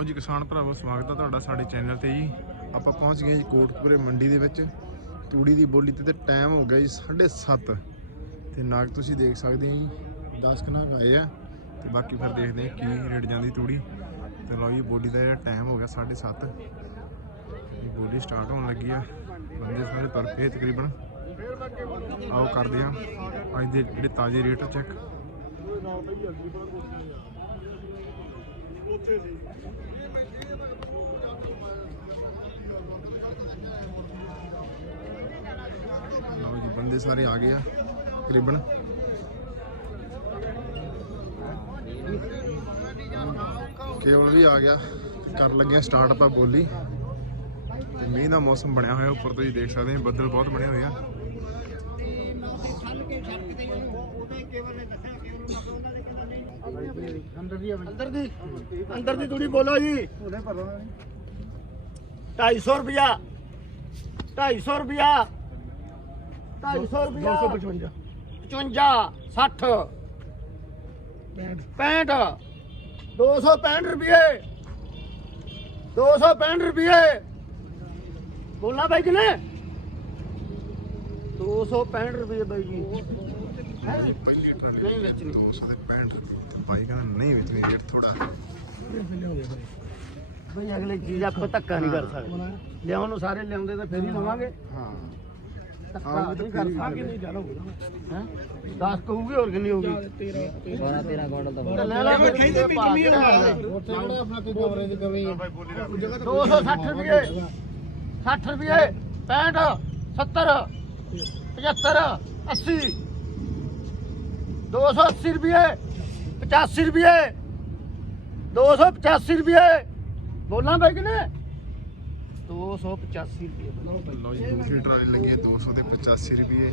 ਲਓ ਜੀ ਕਿਸਾਨ ਭਰਾਵੋ, ਸਵਾਗਤ ਹੈ ਤੁਹਾਡਾ ਸਾਡੇ ਚੈਨਲ ਤੇ ਜੀ। ਆਪਾਂ ਪਹੁੰਚ ਗਏ ਜੀ ਕੋਟਪੁਰੇ ਮੰਡੀ ਦੇ ਵਿੱਚ। ਤੂੜੀ ਦੀ ਬੋਲੀ ਤੇ ਤੇ ਟਾਈਮ ਹੋ ਗਿਆ ਜੀ 7:30 ਤੇ ਨਾਗ ਤੁਸੀਂ ਦੇਖ ਸਕਦੇ ਹੋ ਜੀ 10 ਕਨਾਲ ਆਏ ਆ। ਤੇ ਬਾਕੀ ਫਿਰ ਦੇਖਦੇ ਆ ਕੀ ਰੇਟ ਜਾਂਦੀ ਤੂੜੀ। ਤੇ ਲਓ ਜੀ ਬੋਲੀ ਦਾ ਜਿਹੜਾ ਟਾਈਮ ਹੋ ਗਿਆ 7:30 ਇਹ ਬੋਲੀ ਸਟਾਰਟ ਹੋਣ ਲੱਗੀ ਆ। ਬੰਦੇ ਸਾਰੇ ਤੁਰ ਪਏ ਤਕਰੀਬਨ। ਆਓ ਕਰਦੇ ਆ। ਅੱਜ ਦੇ ਜਿਹੜੇ ਤਾਜ਼ੇ ਰੇਟ ਚੈੱਕ ਲਓ ਜੀ, ਬੰਦੇ ਸਾਰੇ ਆ ਗਏ ਆ, ਤਕਰੀਬਨ। ਕੇਵਲ ਵੀ ਆ ਗਿਆ ਤੇ ਕਰਨ ਲੱਗਿਆ ਸਟਾਰਟ ਆਪਾਂ ਬੋਲੀ। ਤੇ ਮੀਂਹ ਦਾ ਮੌਸਮ ਬਣਿਆ ਹੋਇਆ, ਉੱਪਰ ਤੁਸੀਂ ਦੇਖ ਸਕਦੇ ਹੋ, ਬੱਦਲ ਬਹੁਤ ਬਣੇ ਹੋਏ ਆ। ਅੰਦਰ ਦੀ ਅੰਦਰ ਦੀ ਤੂੜੀ ਬੋਲੋ ਜੀ 250 ਰੁਪਿਆ 250 ਰੁਪਿਆ 250 ਰੁਪਿਆ 255 55 60 65 265 ਰੁਪਏ 265 ਰੁਪਏ ਬੋਲਣਾ ਬਾਈ ਕਿਨੇ 265 ਰੁਪਏ ਬਾਈ ਜੀ ਹੈ ਨਹੀਂ ਵੇਚਣੀ 265 ਤੇ ਭਾਈ ਕਹਿੰਦਾ ਨਹੀਂ ਵਿਚਣੀ ਰੇਟ ਥੋੜਾ ਬਈ ਅਗਲੇ ਚੀਜ਼ ਆਪਾਂ ਧੱਕਾ ਨਹੀਂ ਕਰ ਸਕਦੇ। ਲਿਆਉਣ ਨੂੰ ਸਾਰੇ ਲਿਆਉਂਦੇ ਤਾਂ ਫੇਰ ਹੀ ਲਵਾਂਗੇ ਹਾਂ। ਧੱਕਾ ਵੀ ਨਹੀਂ ਤਾਂ ਕਰ ਸਕਦੇ। ਨਹੀਂ ਜਾਣੋ ਹੈ? 10 ਕਹੂਗੀ ਹੋਰ ਕਿੰਨੀ ਹੋਊਗੀ? 12 13 ਕੁਆਂਟਲ ਦਾ ਲੈ ਲੈ ਫਿਰ ਖੇਤੀ ਪਿਛਲੀ ਆਪਣਾ ਕੋਈ ਕਮਰੇ ਦੀ ਕਮੀ? 260 ਰੁਪਏ। 60 ਰੁਪਏ 65 70 75 80 280 ਰੁਪਏ। 85 ਰੁਪਏ। 285 ਰੁਪਏ। ਬੋਲਾਂ ਬਾਈ ਕਿਨੇ? 285 ਰੁਪਏ। ਲਓ ਜੀ ਦੂਸਰੀ ਟਰਾਈ ਲੱਗੀ ਹੈ 200 ਤੇ 85 ਰੁਪਏ।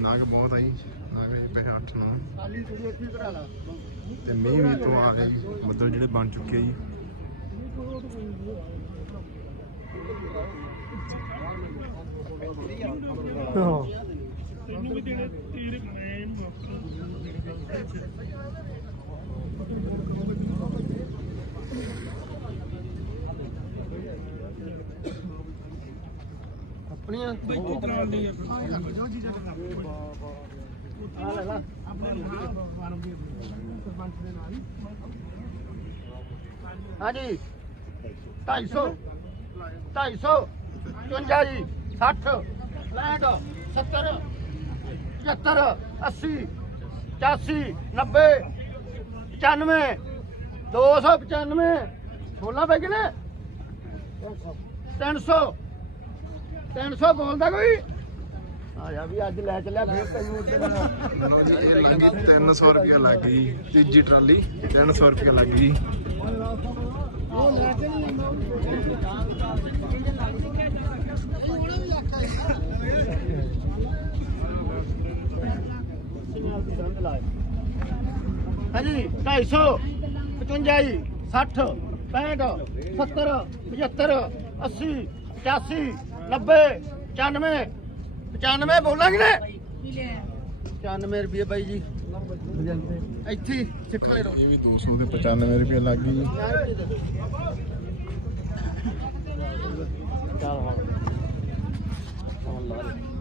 ਨਾਗ ਬਹੁਤ ਆਈ ਨਾਗ ਇਹ ਪੈਸੇ 8 9 ਖਾਲੀ ਤੁਸੀਂ ਇੱਥੇ ਕਰਾ ਲਾ। ਤੇ ਮੀਂਹ ਵੀ ਤੋਂ ਆ ਰਿਹਾ ਜੀ। ਬੱਦਲ ਜਿਹੜੇ ਬਣ ਚੁੱਕੇ ਜੀ। ਆਪਣੀਆਂ ਆ। ਲੈ ਲਾ ਹਾਂਜੀ। 250 250 55 ਜੀ। 60 65 70 75 80 85 90 95 295 ਬੋਲਣਾ ਪੈ ਨੇ? 300 300 ਬੋਲਦਾ ਕੋਈ? ਆ ਜਾ ਵੀ ਅੱਜ ਲੈ ਚੱਲਿਆ ਫੇਰ ਤੈਨੂੰ ਉੱਤੇ ਦੇਣਾ ਲਓ ਜੀ ਇਹ ਲੱਗੀ 300 ਰੁਪਏ ਲੱਗ ਗਈ ਤੀਜੀ ਟਰਾਲੀ 300 ਰੁਪਏ ਲੱਗ ਗਈ। ਹਾਂਜੀ 250 55 ਜੀ 60 65 70 75 80 85 90 95 95 ਬੋਲਾਂਗੇ ਨੇ 95 ਰੁਪਏ ਬਾਈ ਜੀ। ਇੱਥੇ ਸਿੱਖ ਲੈ ਰੋ ਇਹ ਵੀ 200 ਤੇ 95 ਰੁਪਏ ਲੱਗ ਗਈ ਚੱਲ ਹੁਣ। ਹੁਣ ਲਾ।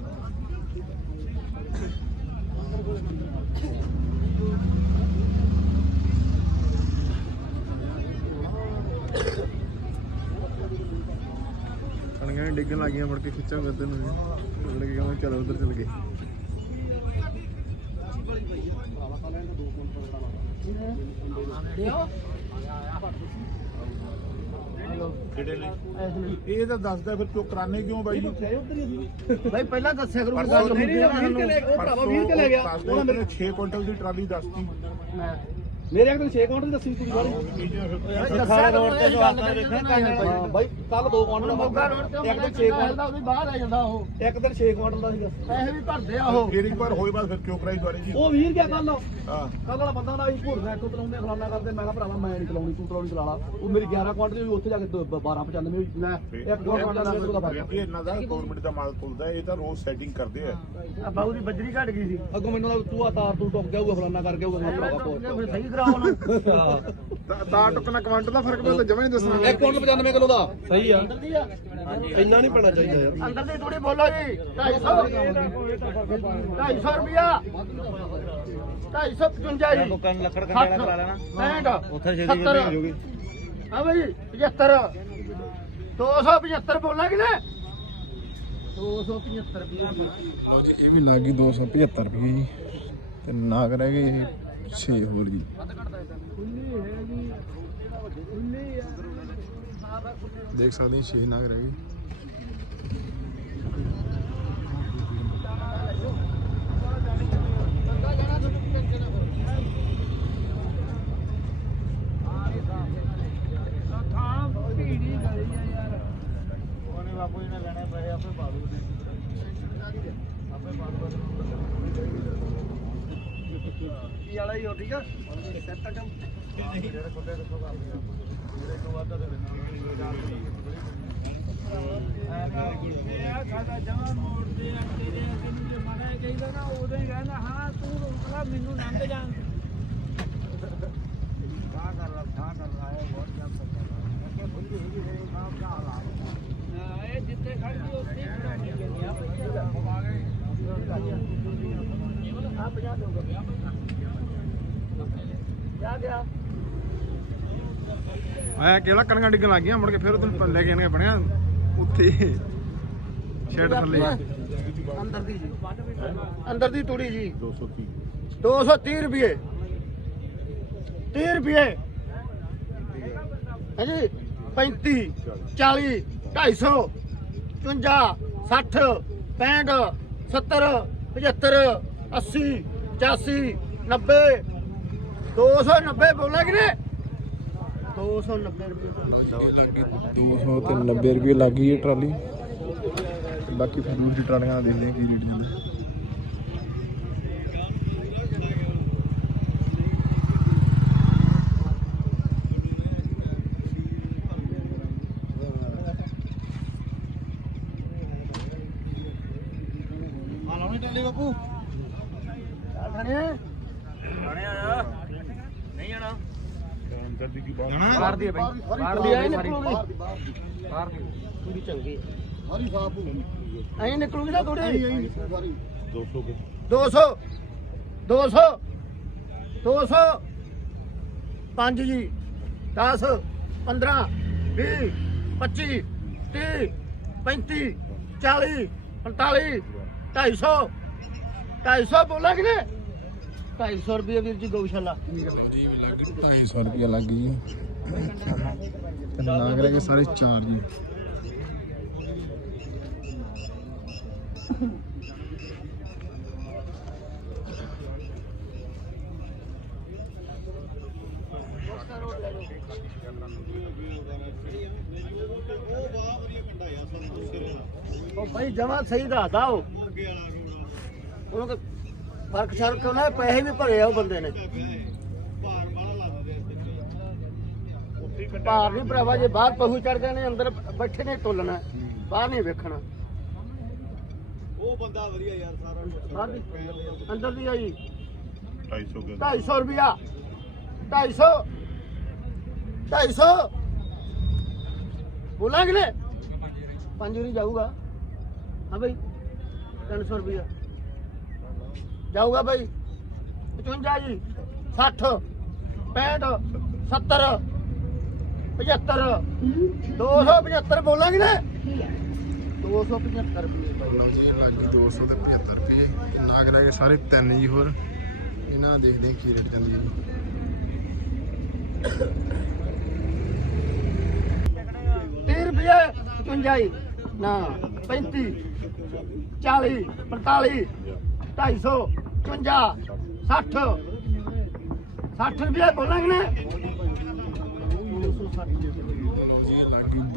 ਕਣੀਆਂ ਡਿੱਗਣ ਲੱਗੀਆਂ ਮੁੜ ਕੇ ਖਿੱਚਾਂ ਕਰਦੇ ਨੂੰ। ਮੁੜ ਕੇ ਕਹਿੰਦਾ ਚਲੋ ਉਧਰ ਚਲ ਗਏ। ਇਹ ਤਾਂ ਦੱਸਦਾ ਫਿਰ ਤੂੰ ਕਰਾਨੇ ਕਿਉਂ ਬਾਈ? ਭਾਈ ਪਹਿਲਾਂ ਦੱਸਿਆ ਕਰੋ ਗੱਲ ਸਾਨੂੰ। ਉਹ ਭਰਾਵਾ 20 ਕੇ ਲੈ ਗਿਆ ਉਹਨਾਂ ਮੇਰੇ 6 ਕੁਇੰਟਲ ਦੀ ਟਰਾਲੀ ਦੱਸਤੀ। ਮੇਰੇ ਅਗਰ 6 ਕਾਊਂਟਰ ਦੱਸੀ ਤੁਸੀਂ ਬਾਰੇ ਦੱਸਿਆ ਰੋਡ ਤੇ ਜਵਾਬ ਦੇਖਿਆ ਹਾਂ ਬਾਈ ਕੱਲ ਦੋ ਕਾਊਂਟਰ ਦਾ ਮੋਗਾ ਰੋਡ ਤੇ ਇੱਕ ਦਿਨ 6 ਕਾਊਂਟਰ ਦਾ ਉਹਦੀ ਬਾਹਰ ਆ ਜਾਂਦਾ ਉਹ। ਇੱਕ ਦਿਨ 6 ਕਾਊਂਟਰ ਦਾ ਸੀਗਾ। ਪੈਸੇ ਵੀ ਭਰਦੇ ਆ ਉਹ। ਫਿਰ ਇੱਕ ਵਾਰ ਹੋਏ ਬਾਅਦ ਫਿਰ ਕਿਉਂ ਕਰਾਈ ਦੁਆਰੇ ਜੀ? ਉਹ ਵੀਰ ਗਿਆ ਕੱਲ ਹਾਂ। ਕੱਲ ਵਾਲਾ ਬੰਦਾ ਨਾ ਅਸੀਂ ਘੋੜ ਨੈਟ ਤੋਂ ਚਲਾਉਂਦੇ ਫਲਾਨਾ ਕਰਦੇ ਮੈਂ ਕਿਹਾ ਭਰਾਵਾ ਮੈਂ ਨਹੀਂ ਚਲਾਉਣੀ ਤੂੰ ਚਲਾਉਣੀ ਚਲਾ ਲਾ। ਉਹ ਮੇਰੀ 11 ਕਾਊਂਟਰ ਦੀ ਉੱਥੇ ਜਾ ਕੇ 1295 ਹੋਈ। ਲੈ ਇੱਕ ਦੋ ਕਾਊਂਟਰ ਦਾ ਉਹਦਾ ਫ਼ਰਕ ਇਹ ਇਹਨਾਂ ਦਾ ਗਵਰਨਮੈਂਟ ਦਾ ਮਾਲ ਤੁਲਦਾ ਇਹ ਤਾਂ ਰੋਜ਼ ਸੈਟਿੰਗ ਕਰਦੇ ਆ। ਆ ਬਾਊ ਦੀ ਬੱਜਰੀ ਘਟ ਗਈ ਸੀ। ਅੱਗੋਂ ਮੈਨੂੰ ਲੱਗਦਾ ਤੂੰ ਆ ਤਾਰ ਤੂੰ ਟੁੱਕ ਗਿਆ ਹੋਊਗਾ ਫਲਾਨਾ ਕਰਕੇ ਮੈਂ ਫਿਰ ਸਹੀ ਕਰਾ ਲਿਆ ਉਹਨੂੰ ਤਾਂ- ਤਾਂ ਟੁਕਣਾ ਕੁਆਂਟਲ ਦਾ ਫ਼ਰਕ ਪੈਂਦਾ ਜਮਾ ਨਹੀਂ ਦੱਸਣਾ। ਇੱਕ ਕੁਇੰਟਲ 95 ਕਿਲੋ ਦਾ। ਸਹੀ ਆ। ਅੰਦਰ ਦੀ ਆ ਇੰਨਾ ਨਹੀਂ ਪੈਣਾ ਚਾਹੀਦਾ ਯਾਰ। ਅੰਦਰ ਦੀ ਥੋੜੀ ਬੋਲੋ ਜੀ। 250 250 ਰੁਪਿਆ 255 ਜੀ। ਲੋਕਾਂ ਨੂੰ ਲੱਕੜ ਕੰਡੇ ਵਾਲਾ ਕਰਾ ਲੈਣਾ। 65 ਉੱਥੇ ਛੇਤੀ ਛੇਤੀ ਹੋ ਜੂਗੀ। ਹਾਂ ਬਈ 75 275 ਬੋਲਾਂ ਕਿ ਨਾ 275 ਰੁਪਏ ਇਹ ਵੀ ਲੱਗ ਗਈ 275 ਰੁਪਏ ਜੀ। ਤੇ ਨਾਗ ਰਹਿ ਗਏ ਇਹ। 6 ਹੋਰ ਜੀ ਦੇਖ ਸਕਦੇ ਹੋ 6 ਨਾਗ ਰਹਿ ਗਏ ਉਹਨੇ ਬਾਪੂ ਜੀ ਨੇ ਲੈਣੇ ਪੈਸੇ ਆਪੇ ਪਾ ਦੂਗੇ ਕੀ ਵਾਲਾ ਹੀ ਹੋ ਠੀਕ ਆ ਸਾਡਾ ਜਮਾ ਮੋੜਦੇ ਆ ਤੇਰੇ ਅੱਗੇ ਨੂੰ ਜੇ ਮਾੜਾ ਜਿਹਾ ਕਹੀਦਾ ਨਾ ਉਦੋਂ ਹੀ ਕਹਿੰਦਾ ਹਾਂ ਤੂੰ ਰੋਕਲਾ ਮੈਨੂੰ ਲੰਘ ਜਾਣ ਹਾਂ, ਇਹ ਜਿੱਥੇ ਖੜਦੀ ਉੱਥੇ ਹੀ ਖੜਾਉਣੀ ਪੈਂਦੀ ਆ ਜਾ ਗਿਆ। ਆਇਆ ਕਿਹੜਾ ਕਣਕਾਂ ਡਿੱਗਣ ਲੱਗ ਗਿਆ ਮੁੜ ਕੇ ਫਿਰ ਉਹਨੂੰ ਲੈ ਕੇ ਆਣਗੇ ਬਣਿਆ ਉੱਥੇ ਸ਼ੈਡ ਥੱਲੇ। ਅੰਦਰ ਦੀ ਜੀ। ਅੰਦਰ ਦੀ ਤੂੜੀ ਜੀ। 230 230 ਰੁਪਏ। 30 ਰੁਪਏ। ਹਾਂਜੀ 35 40 250 55 60 65 70 75 80 85 90 290 ਬੋਲਾ ਕਿ ਨੇ 290 ਰੁਪਏ 200 ਤੇ 90 ਰੁਪਏ ਲੱਗ ਗਈ ਇਹ ਟਰਾਲੀ। ਬਾਕੀ ਫਿਰ ਦੂਜੀ ਟਰਾਲੀਆਂ ਦਾ ਦੇਖਦੇ ਹਾਂ ਕੀ ਰੇਟ ਜਾਂਦਾ। ਅੰਦਰ ਦੀ ਕੀ ਬਾਤ ਬਾਹਰ ਦੀ ਬਈ। ਬਾਹਰ ਦੀ ਆਈ ਨਿਕਲੂਗੀ ਬਾਹਰ ਦੀ। ਪੂਰੀ ਚੰਗੀ ਸਾਰੀ ਸਾਫ਼ ਹੋ ਗਈ। ਐਂ ਨਿਕਲੂਗੀ ਨਾ ਥੋੜੀ 200 ਕੇ। 200 200 200 5 ਜੀ। 10 15 20 25 30 35 40 45 250 250 ਬੋਲਾ ਕਿ ਨੇ 250 ਰੁਪਏ ਵੀਰ ਜੀ ਗਊਸ਼ਾਲਾ। 250 ਰੁਪਏ ਲੱਗ ਗਈ ਜੀ। ਨਾਗ ਰਹਿ ਗਏ ਸਾਰੇ ਚਾਰ ਜੀ। ਉਹ ਭਾਈ ਜਮਾ ਸਹੀ ਦੱਸਦਾ ਉਹ। ਉਹਨਾਂ ਫ਼ਰਕ ਸ਼ਰਕ ਉਹਨਾਂ ਪੈਸੇ ਵੀ ਭਰੇ ਆ ਉਹ ਬੰਦੇ ਨੇ। ਭਾਰ ਨਹੀਂ ਭਰਾਵਾ ਜੇ ਬਾਹਰ ਪਹੂ ਚੜ ਜਾਣੇ ਅੰਦਰ ਬੈਠੇ ਨੇ ਤੋਲਣਾ ਬਾਹਰ ਨਹੀਂ ਵੇਖਣਾ। ਉਹ ਬੰਦਾ ਵਧੀਆ ਯਾਰ ਸਾਰਾ ਦੀ ਅੰਦਰ ਦੀ ਆ ਜੀ 250 ਕੇ 250 ਰੁਪਿਆ 250 250 ਬੋਲਾਂਗੇ ਨੇ? ਪੰਜ ਵਾਰੀ ਜਾਊਗਾ। ਹਾਂ ਬਈ 300 ਰੁਪਿਆ ਜਾਊਗਾ ਬਈ। 55 ਜੀ 60 65 70 75 275 ਬੋਲਾਂਗੇ ਨੇ? 275 ਰੁਪਏ ਲਓ ਜੀ ਲੱਗ ਗਈ 200 ਤੇ 75 ਰੁਪਏ। ਨਾਗ ਰਹਿ ਗਏ ਸਾਰੇ ਤਿੰਨ ਜੀ ਹੋਰ। ਇਹਨਾਂ ਦਾ ਦੇਖਦੇ ਹਾਂ ਕੀ ਰੇਟ ਜਾਂਦੀ ਹੈ ਜੀ। 30 ਰੁਪਏ 55 ਜੀ। ਨਾ 35 40 45 250 55 60 60 ਰੁਪਏ ਬੋਲਾਂਗੇ ਨਾ?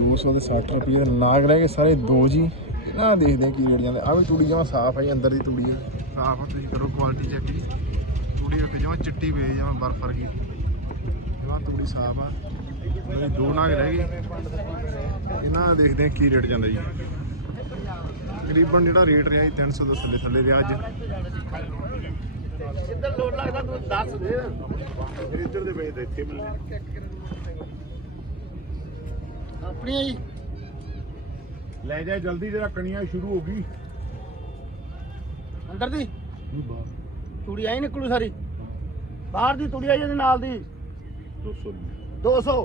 200 ਤੇ 60 ਰੁਪਏ ਦੇ ਨਾਗ ਰਹਿ ਗਏ ਸਾਰੇ ਦੋ ਜੀ। ਇਹਨਾਂ ਦਾ ਦੇਖਦੇ ਕੀ ਰੇਟ ਜਾਂਦੇ ਆ ਵੀ ਤੂੜੀ ਜਮਾ ਸਾਫ਼ ਹੈ ਜੀ, ਅੰਦਰ ਦੀ ਤੂੜੀ ਹੈ ਸਾਫ਼ ਆ ਤੁਸੀਂ ਕਰੋ ਕੁਆਲਿਟੀ ਚੈੱਕ ਜੀ। ਤੂੜੀ ਵੇਖੋ ਜਮਾ ਚਿੱਟੀ ਪਈ ਜਮਾ ਬਰਫ ਵਰਗੀ। ਜਮਾ ਤੂੜੀ ਸਾਫ਼ ਆ। ਉਹਦੇ ਦੋ ਨਾਗ ਰਹਿ ਗਏ। ਇਹਨਾਂ ਦਾ ਦੇਖਦੇ ਹਾਂ ਕੀ ਰੇਟ ਜਾਂਦਾ ਜੀ। ਤਕਰੀਬਨ ਜਿਹੜਾ ਰੇਟ ਰਿਹਾ ਜੀ 300 ਤੋਂ ਥੱਲੇ ਥੱਲੇ ਰਿਹਾ ਅੱਜ। ਜਿੱਧਰ ਲੋਡ ਲੱਗਦਾ ਤੂੰ ਦੱਸ ਦੇ। ਇੱਧਰ ਦੇ ਵੇਚ ਇੱਥੇ ਮਿਲਣੇ ਆਪਣੀ ਜੀ ਲੈ ਜਾ ਜਲਦੀ ਜਰਾ ਕਣੀਆਂ ਸ਼ੁਰੂ ਹੋ ਗਈ। ਅੰਦਰ ਦੀ। ਤੂੜੀ ਆਈ ਨਿਕਲੂ ਸਾਰੀ। ਬਾਹਰ ਦੀ ਤੂੜੀ ਆਈ ਇਹਦੇ ਨਾਲ ਦੀ। 200 200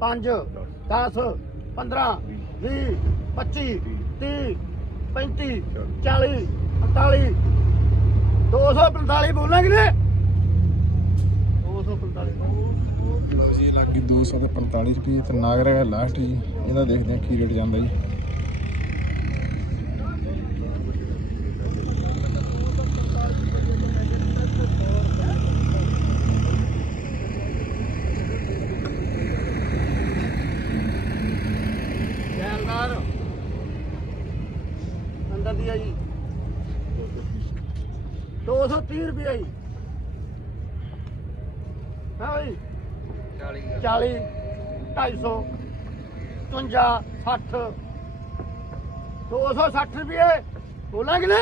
5 10 15 20 25 30 35 40 45 245 ਬੋਲਾਂਗੇ ਨੇ। 245 ਜੀ ਲੱਗੀ 245 ਰੁਪਏ ਤੇ ਨਾਗਰਾ ਰਹਿ ਲਾਸਟ ਜੀ। ਇਹਦਾ ਦੇਖਦੇ ਹਾਂ ਕੀ ਰੇਟ ਜਾਂਦਾ ਜੀ। ਜੈਲਦਾਰ। ਅੰਦਰ ਦੀ ਆ ਜੀ। 230 ਰੁਪਏ ਜੀ ਹਾਂ ਜੀ 40 250 55 60 260 ਰੁਪਏ। ਬੋਲਾਂਗੇ ਨੇ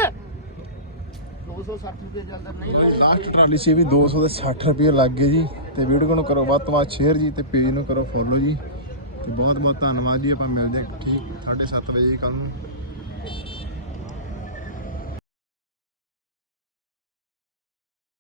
260 ਰੁਪਏ ਜਲਦਰ ਨਹੀਂ ਲੈਣੀ। ਟਰਾਲੀ ਸੀ ਵੀ 200 ਦੇ 60 ਰੁਪਏ ਲੱਗ ਗਏ ਜੀ। ਤੇ ਵੀਡੀਓ ਨੂੰ ਕਰੋ ਵੱਧ ਤੋਂ ਵੱਧ ਸ਼ੇਅਰ ਜੀ ਤੇ ਪੇਜ ਨੂੰ ਕਰੋ ਫੋਲੋ ਜੀ। ਤੇ ਬਹੁਤ ਬਹੁਤ ਧੰਨਵਾਦ ਜੀ, ਆਪਾਂ ਮਿਲਦੇ ਹਾਂ ਠੀਕ 7:30 ਵਜੇ ਕੱਲ ਨੂੰ।